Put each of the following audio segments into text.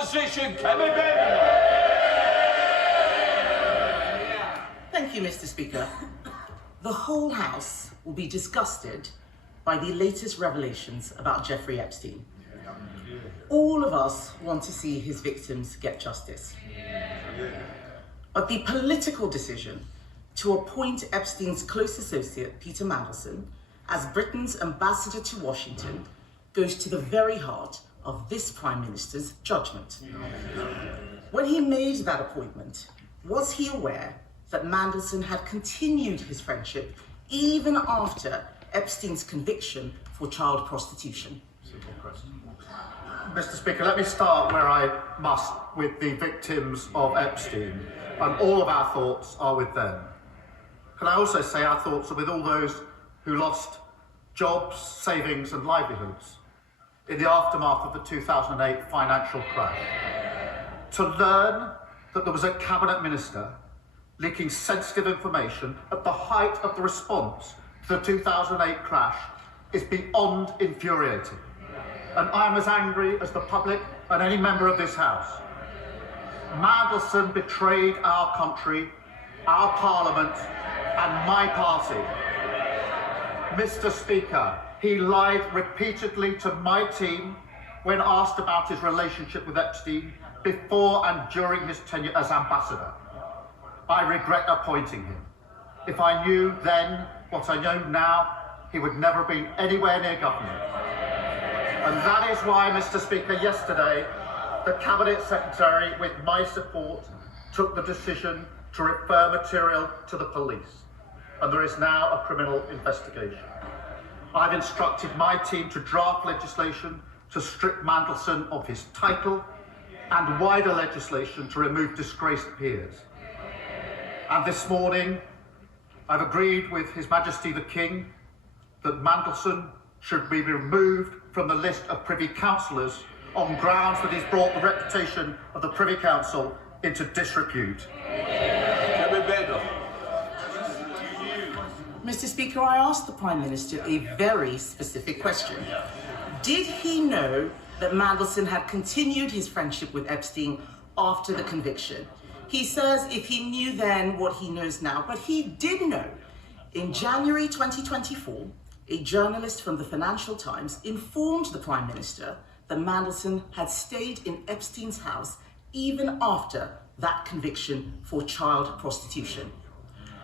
opposition, Kevin. Thank you, Mr. Speaker. The whole House will be disgusted by the latest revelations about Jeffrey Epstein. All of us want to see his victims get justice. But the political decision to appoint Epstein's close associate, Peter Mandelson, as Britain's ambassador to Washington goes to the very heart of this Prime Minister's judgment. When he made that appointment, was he aware that Mandelson had continued his friendship even after Epstein's conviction for child prostitution? Mr. Speaker, let me start where I must with the victims of Epstein, and all of our thoughts are with them. Can I also say our thoughts are with all those who lost jobs, savings and livelihoods in the aftermath of the 2008 financial crash. To learn that there was a cabinet minister leaking sensitive information at the height of the response to the 2008 crash is beyond infuriating. And I'm as angry as the public and any member of this House. Mandelson betrayed our country, our Parliament, and my party. Mr. Speaker, he lied repeatedly to my team when asked about his relationship with Epstein before and during his tenure as ambassador. I regret appointing him. If I knew then what I know now, he would never have been anywhere near government. And that is why, Mr. Speaker, yesterday, the Cabinet Secretary, with my support, took the decision to refer material to the police. And there is now a criminal investigation. I've instructed my team to draft legislation to strip Mandelson of his title and wider legislation to remove disgraced peers. And this morning, I've agreed with His Majesty the King that Mandelson should be removed from the list of Privy Councillors on grounds that he's brought the reputation of the Privy Council into disrepute. Mr. Speaker, I asked the Prime Minister a very specific question. Did he know that Mandelson had continued his friendship with Epstein after the conviction? He says if he knew then what he knows now, but he did know. In January 2024, a journalist from the Financial Times informed the Prime Minister that Mandelson had stayed in Epstein's house even after that conviction for child prostitution.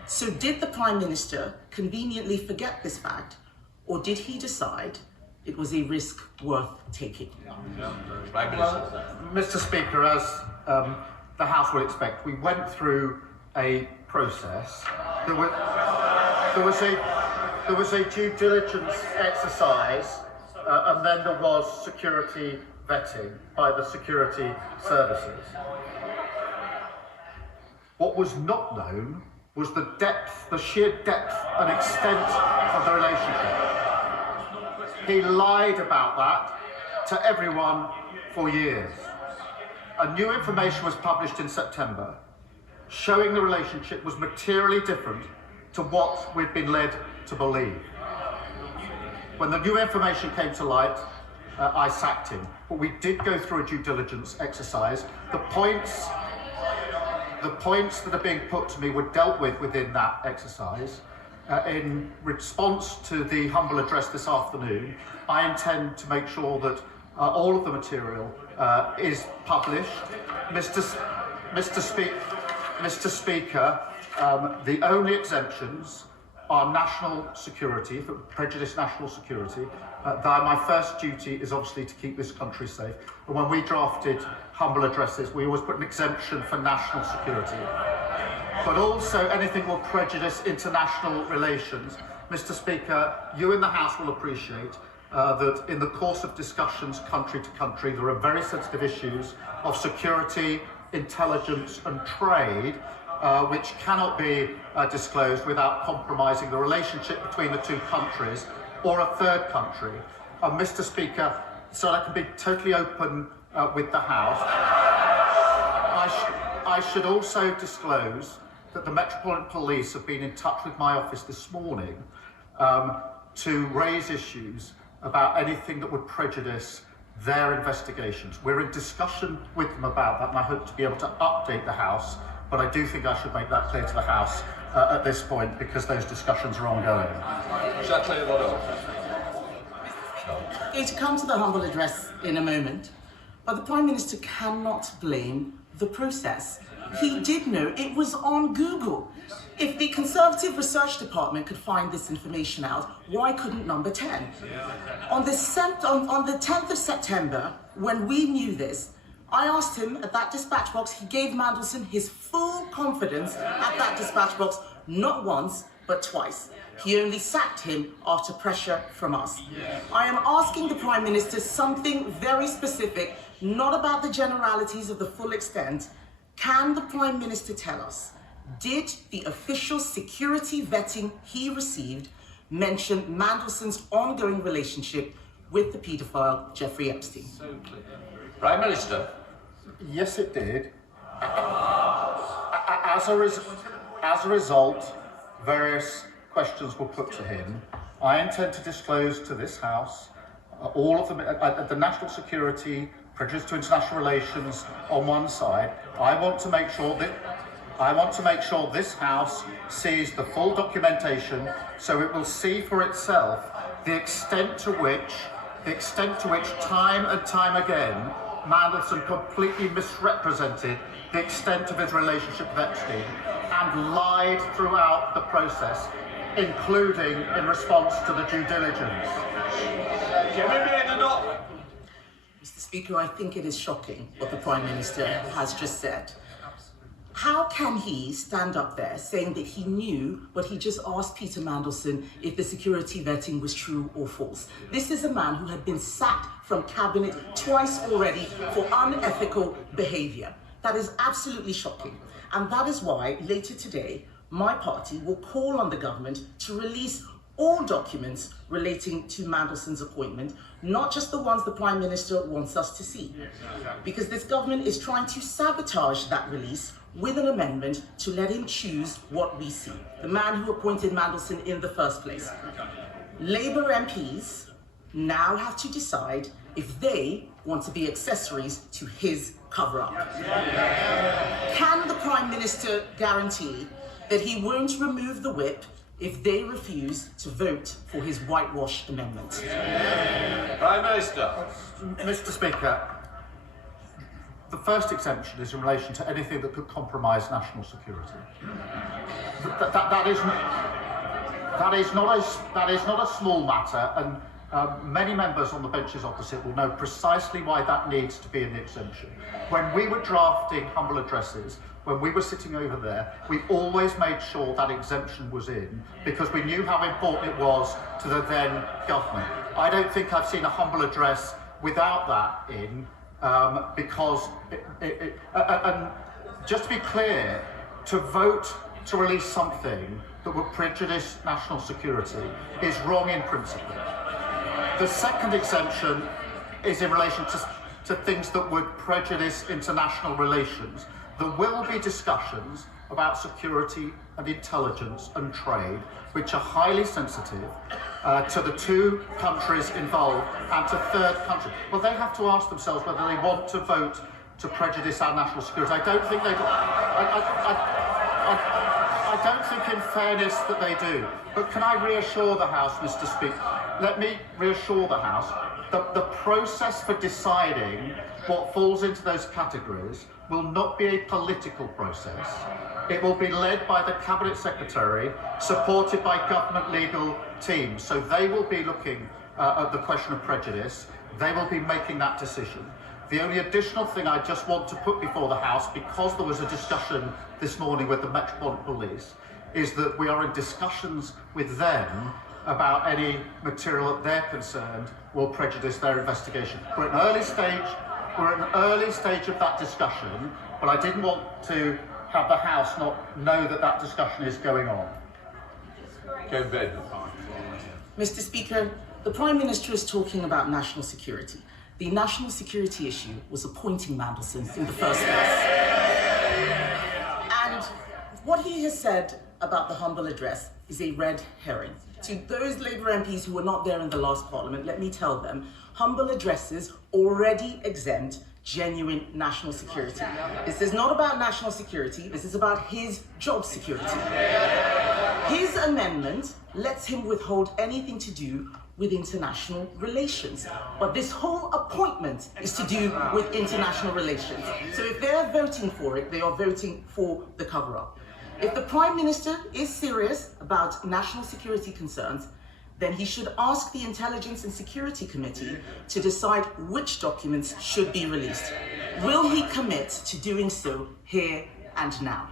So did the Prime Minister conveniently forget this fact, or did he decide it was a risk worth taking? Well, Mr. Speaker, as the House will expect, we went through a process. There was a due diligence exercise, and then there was security vetting by the security services. What was not known was the depth, the sheer depth and extent of the relationship. He lied about that to everyone for years. And new information was published in September, showing the relationship was materially different to what we'd been led to believe. When the new information came to light, I sacked him. But we did go through a due diligence exercise. The points that are being put to me were dealt with within that exercise. In response to the humble address this afternoon, I intend to make sure that all of the material is published. Mr. Speaker, the only exemptions are national security, for prejudice national security. My first duty is obviously to keep this country safe. And when we drafted humble addresses, we always put an exemption for national security. But also anything will prejudice international relations. Mr. Speaker, you in the House will appreciate that in the course of discussions country to country, there are very sensitive issues of security, intelligence and trade, which cannot be disclosed without compromising the relationship between the two countries or a third country. Mr. Speaker, so I can be totally open with the House, I should also disclose that the Metropolitan Police have been in touch with my office this morning to raise issues about anything that would prejudice their investigations. We're in discussion with them about that, and I hope to be able to update the House, but I do think I should make that clear to the House at this point, because those discussions are ongoing. I'm going to come to the humble address in a moment, but the Prime Minister cannot blame the process. He did know it was on Google. If the Conservative Research Department could find this information out, why couldn't Number 10? On the 10th of September, when we knew this, I asked him at that dispatch box, he gave Mandelson his full confidence at that dispatch box, not once, but twice. He only sacked him after pressure from us. I am asking the Prime Minister something very specific, not about the generalities of the full extent. Can the Prime Minister tell us, did the official security vetting he received mention Mandelson's ongoing relationship with the paedophile Jeffrey Epstein? Prime Minister. Yes, it did. As a result, various questions were put to him. I intend to disclose to this House all of them, the national security, prejudice to international relations on one side. I want to make sure this House sees the full documentation, so it will see for itself the extent to which time and time again Mandelson completely misrepresented the extent of his relationship with Epstein and lied throughout the process, including in response to the due diligence. Mr. Speaker, I think it is shocking what the Prime Minister has just said. How can he stand up there saying that he knew, but he just asked Peter Mandelson if the security vetting was true or false? This is a man who had been sacked from cabinet twice already for unethical behaviour. That is absolutely shocking. And that is why later today, my party will call on the government to release all documents relating to Mandelson's appointment, not just the ones the Prime Minister wants us to see. Because this government is trying to sabotage that release with an amendment to let him choose what we see. The man who appointed Mandelson in the first place. Labour MPs now have to decide if they want to be accessories to his cover-up. Can the Prime Minister guarantee that he won't remove the whip if they refuse to vote for his whitewash amendment? Prime Minister. Mr. Speaker, the first exemption is in relation to anything that could compromise national security. That is not a small matter, and many members on the benches opposite will know precisely why that needs to be in the exemption. When we were drafting humble addresses, when we were sitting over there, we always made sure that exemption was in, because we knew how important it was to the then government. I don't think I've seen a humble address without that in, because and just to be clear, to vote to release something that would prejudice national security is wrong in principle. The second exemption is in relation to things that would prejudice international relations. There will be discussions about security and intelligence and trade, which are highly sensitive to the two countries involved and to third countries. Well, they have to ask themselves whether they want to vote to prejudice our national security. I don't think they do. I don't think, in fairness, that they do. But can I reassure the House, Mr. Speaker? Let me reassure the House that the process for deciding what falls into those categories will not be a political process. It will be led by the Cabinet Secretary, supported by government legal teams. So they will be looking at the question of prejudice. They will be making that decision. The only additional thing I just want to put before the House, because there was a discussion this morning with the Metropolitan Police, is that we are in discussions with them about any material that they're concerned will prejudice their investigation. We're at an early stage of that discussion, but I didn't want to have the House not know that that discussion is going on. Mr. Speaker, the Prime Minister is talking about national security. The national security issue was appointing Mandelson in the first place. And what he has said about the humble address is a red herring. To those Labour MPs who were not there in the last Parliament, let me tell them, humble addresses already exempt genuine national security. This is not about national security, this is about his job security. His amendment lets him withhold anything to do with international relations. But this whole appointment is to do with international relations. So if they're voting for it, they are voting for the cover-up. If the Prime Minister is serious about national security concerns, then he should ask the Intelligence and Security Committee to decide which documents should be released. Will he commit to doing so here and now?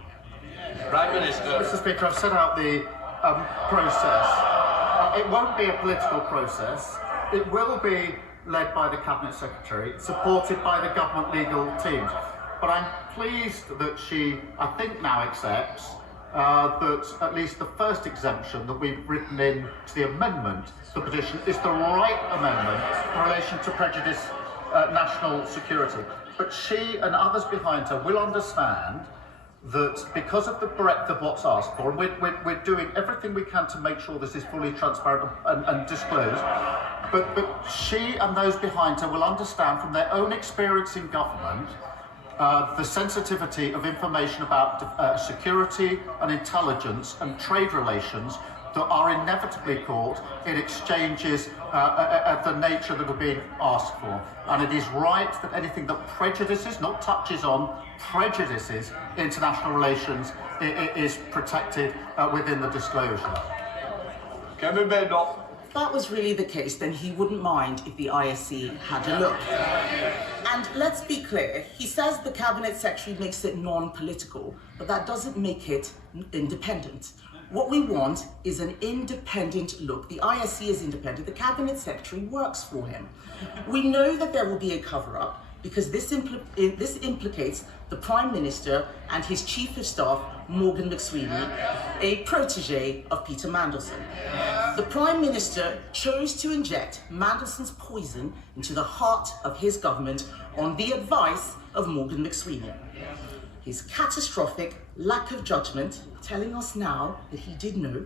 Prime Minister. Mr. Speaker, I've set out the process. It won't be a political process. It will be led by the Cabinet Secretary, supported by the government legal teams. But I'm pleased that she, I think, now accepts that at least the first exemption that we've written in to the amendment, the petition, is the right amendment in relation to prejudice national security. But she and others behind her will understand that because of the breadth of what's asked for, and we're doing everything we can to make sure this is fully transparent and disclosed, but she and those behind her will understand from their own experience in government the sensitivity of information about security and intelligence and trade relations that are inevitably caught in exchanges of the nature that are being asked for. And it is right that anything that prejudices, not touches on, prejudices international relations is protected within the disclosure. Kevin Beddock. If that was really the case, then he wouldn't mind if the ISC had a look. And let's be clear, he says the Cabinet Secretary makes it non-political, but that doesn't make it independent. What we want is an independent look. The ISC is independent, the Cabinet Secretary works for him. We know that there will be a cover-up because this implicates the Prime Minister and his Chief of Staff, Morgan McSweeney, a protege of Peter Mandelson. The Prime Minister chose to inject Mandelson's poison into the heart of his government on the advice of Morgan McSweeney. His catastrophic lack of judgment, telling us now that he did know,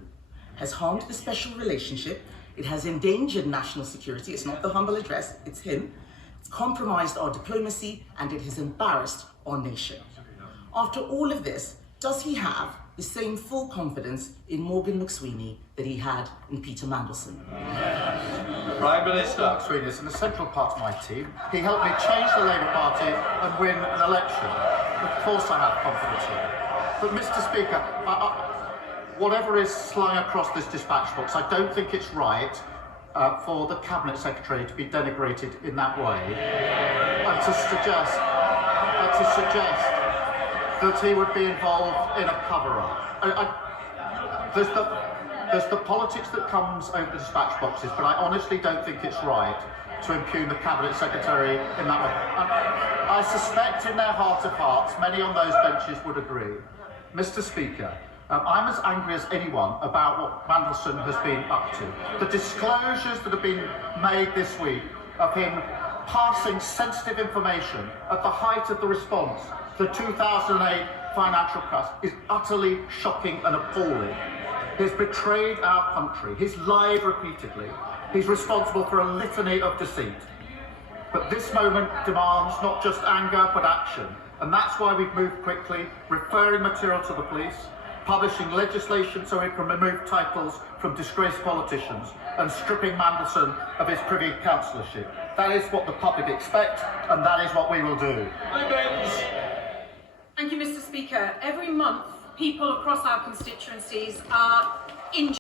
has harmed the special relationship, it has endangered national security, it's not the humble address, it's him, it's compromised our diplomacy, and it has embarrassed our nation. After all of this, does he have the same full confidence in Morgan McSweeney that he had in Peter Mandelson? Prime Minister. McSweeney is an essential part of my team. He helped me change the Labour Party and win an election. Of course I have confidence in him. But Mr. Speaker, whatever is slung across this dispatch box, I don't think it's right for the Cabinet Secretary to be denigrated in that way and to suggest that he would be involved in a cover-up. There's the politics that comes over the dispatch boxes, but I honestly don't think it's right to impugn the Cabinet Secretary in that way. I suspect in their heart of hearts, many on those benches would agree. Mr. Speaker, I'm as angry as anyone about what Mandelson has been up to. The disclosures that have been made this week of him passing sensitive information at the height of the response to the 2008 financial crisis is utterly shocking and appalling. He's betrayed our country. He's lied repeatedly. He's responsible for a litany of deceit. But this moment demands not just anger, but action. And that's why we've moved quickly, referring material to the police, publishing legislation so it can remove titles from disgraced politicians, and stripping Mandelson of his Privy Councillorship. That is what the public expect, and that is what we will do. Thank you, Mr. Speaker. Every month, people across our constituencies are injured.